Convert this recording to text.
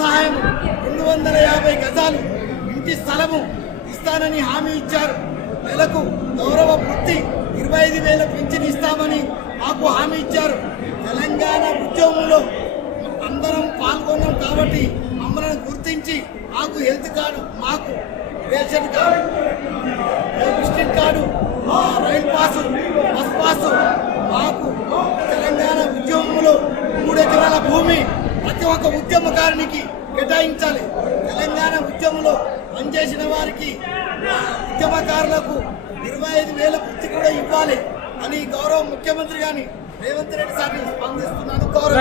సహాయం 250 గజాలు ఇంటి స్థలము ఇస్తానని హామీ ఇచ్చారు. నెలకు గౌరవ వృత్తి 25,000 పింఛన్ ఇస్తామని మాకు హామీ ఇచ్చారు. తెలంగాణ ఉద్యమంలో అందరం పాల్గొన్నాం కాబట్టి మమ్మల్ని గుర్తించి మాకు హెల్త్ కార్డు, మాకు ration card, visiting card, rail pass, bus pass, మాకు తెలంగాణ ఉద్యమంలో 3 ఎకరాల భూమి ప్రతి ఒక్క ఉద్యమకారునికి కేటాయించాలి. తెలంగాణ ఉద్యమంలో పనిచేసిన వారికి ఉద్యమకారులకు 25,000 వృత్తి కూడా ఇవ్వాలి అని గౌరవ ముఖ్యమంత్రి గారిని రేవంత్ రెడ్డి సార్ని స్పందిస్తున్నాను. గౌరవ